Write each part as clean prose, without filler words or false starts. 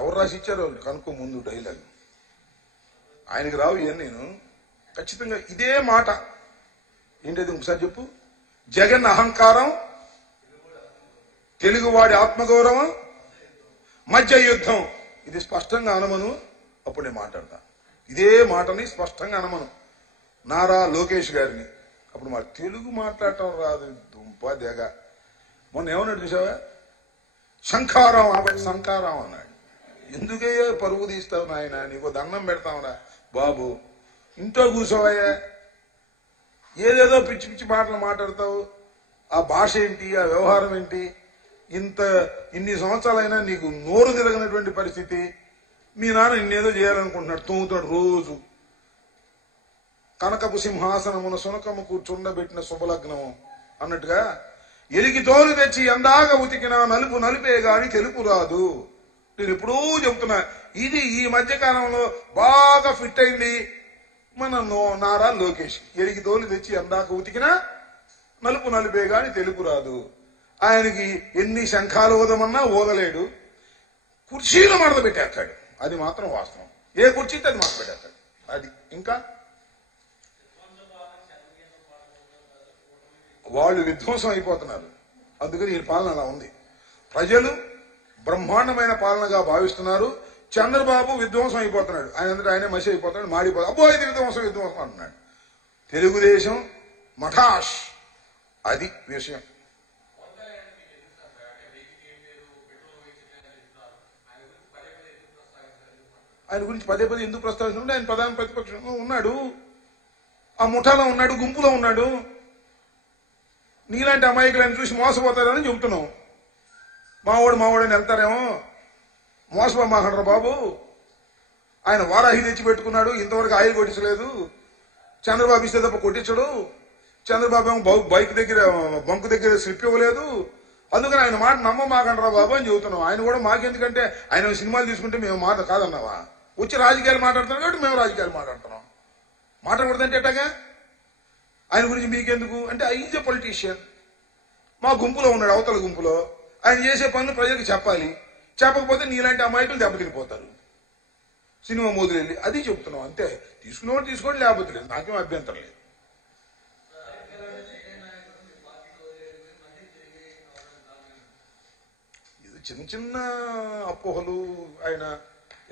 ఎవరు రాసి ఇచ్చారో కనుక్కో ముందు డైలాగ్. ఆయనకి రావు ఇవన్నీ. నేను ఖచ్చితంగా ఇదే మాట ఏంటది ఒకసారి చెప్పు. జగన్ అహంకారం, తెలుగువాడి ఆత్మగౌరవం, మధ్య యుద్ధం. ఇది స్పష్టంగా అనమను, అప్పుడు నేను మాట్లాడతా. ఇదే మాటని స్పష్టంగా అనమను నారా లోకేష్ గారిని. అప్పుడు మా తెలుగు మాట్లాడటం రాదు దుంప దేగ. మొన్న ఏమన్నాడు చూసావా? శంఖారావు అనబట్టి శంఖారావు అన్నాడు. ఎందుకయ్యా పరుగు తీస్తావు నాయన, నీకు దండం పెడతావురా బాబు, ఇంట్లో కూర్చోవయ్యా, ఏదేదో పిచ్చి పిచ్చి మాటలు మాట్లాడతావు. ఆ భాష ఏంటి, ఆ వ్యవహారం ఏంటి? ఇన్ని సంవత్సరాలైనా నీకు నోరు తిరగనటువంటి పరిస్థితి. మీ నాన్న ఇన్నేదో చేయాలనుకుంటున్నాడు, తోముతాడు రోజు. కనకపు సింహాసనమున సునకము కూర్చుండబెట్టిన శుభలగ్నము అన్నట్టుగా ఎలికి తోలు తెచ్చి ఎందాక ఉతికినా నలుపు నలిపే గాని తెలుపు రాదు. నేను ఎప్పుడూ చెబుతున్నా. ఇది ఈ మధ్యకాలంలో బాగా ఫిట్ అయింది మన నారా లోకేష్. ఎలికి తోలు తెచ్చి ఎందాక ఉతికినా నలుపు నలిపే గాని తెలుపు రాదు. ఆయనకి ఎన్ని శంఖాలు ఊదమన్నా ఊదలేడు. కుర్చీలు మడత పెట్టేస్తాడు, అది మాత్రం వాస్తవం. ఏ కుర్చీ అది మడత పెట్టేస్తాడు. అది ఇంకా వాళ్ళు విధ్వంసం అయిపోతున్నారు. అందుకని ఈ పాలన అలా ఉంది. ప్రజలు బ్రహ్మాండమైన పాలనగా భావిస్తున్నారు. చంద్రబాబు విధ్వంసం అయిపోతున్నాడు. ఆయనే మసి అయిపోతున్నాడు, మాడిపోతాడు. అబ్బో ఇది విధ్వంసం విధ్వంసం అంటున్నాడు. తెలుగుదేశం మఠాష్, అది విషయం. ఆయన గురించి పదే పదే ఎందుకు ప్రస్తావిస్తుంటే ఆయన ప్రధాన ప్రతిపక్షంలో ఉన్నాడు, ఆ ముఠాలో ఉన్నాడు, గుంపులో ఉన్నాడు. నీలాంటి అమాయకులను చూసి మోసపోతారని చెబుతున్నావు. మావాడని వెళ్తారేమో, మోసపోమాకండ్రా బాబు. ఆయన వారాహి తెచ్చి పెట్టుకున్నాడు, ఇంతవరకు ఆయిల్ కొట్టించలేదు. చంద్రబాబు ఇస్తే తప్ప కొట్టించడు. చంద్రబాబు ఏమో బంకు దగ్గర స్లిప్ ఇవ్వలేదు. అందుకని ఆయన మాట నమ్మమాకండ్రా బాబు అని చెబుతున్నాం. ఆయన కూడా మాకెందుకంటే ఆయన సినిమాలు తీసుకుంటే మేము మాట కాదన్నావా? వచ్చి రాజకీయాలు మాట్లాడుతున్నాం కాబట్టి మేము రాజకీయాలు మాట్లాడుతున్నాం. మాట్లాడకూడదంటే ఎట్టగా? ఆయన గురించి మీకెందుకు అంటే ఈజ్ ఎ పొలిటీషియన్. మా గుంపులో ఉన్నాడు, అవతల గుంపులో. ఆయన చేసే పనులు ప్రజలకు చెప్పాలి. చెప్పకపోతే నీలాంటి అమాయకులు దెబ్బతినిపోతారు. సినిమా మోదులు వెళ్ళి అది చెప్తున్నాం అంతే. తీసుకునేవాడు తీసుకోండి, లేకపోతే లేదు, నాకేం అభ్యంతరం లేదు. ఇది చిన్న చిన్న అపోహలు ఆయన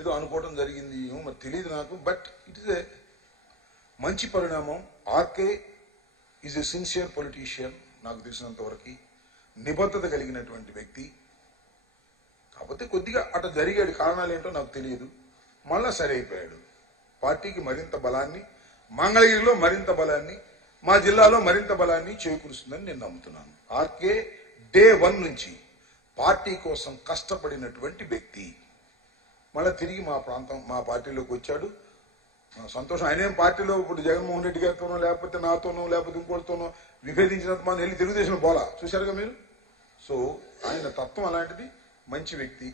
ఏదో అనుకోవడం జరిగింది, మరి తెలియదు నాకు. బట్ ఇట్ ఇస్ ఏ మంచి పరిణామం. RK is a sincere politician, నాకు తెలిసినంత వరకు నిబద్ధత కలిగినటువంటి వ్యక్తి. కాకపోతే కొద్దిగా అటు జరిగాడు, కారణాలు ఏంటో నాకు తెలియదు. మళ్ళా సరి అయిపోయాడు. పార్టీకి మరింత బలాన్ని, మంగళగిరిలో మరింత బలాన్ని, మా జిల్లాలో మరింత బలాన్ని చేకూరుస్తుందని నేను నమ్ముతున్నాను. ఆర్కే డే 1 నుంచి పార్టీ కోసం కష్టపడినటువంటి వ్యక్తి. మళ్ళీ తిరిగి మా పార్టీలోకి వచ్చాడు. సంతోషం. ఆయనేం పార్టీలో ఇప్పుడు జగన్మోహన్ రెడ్డి గారితోనో లేకపోతే నాతోనో లేకపోతే ఇంకోటితోనో విభేదించినంత మనం వెళ్ళి తెలుగుదేశం పోలా, చూశారుగా మీరు. సో ఆయన తత్వం అలాంటిది, మంచి వ్యక్తి.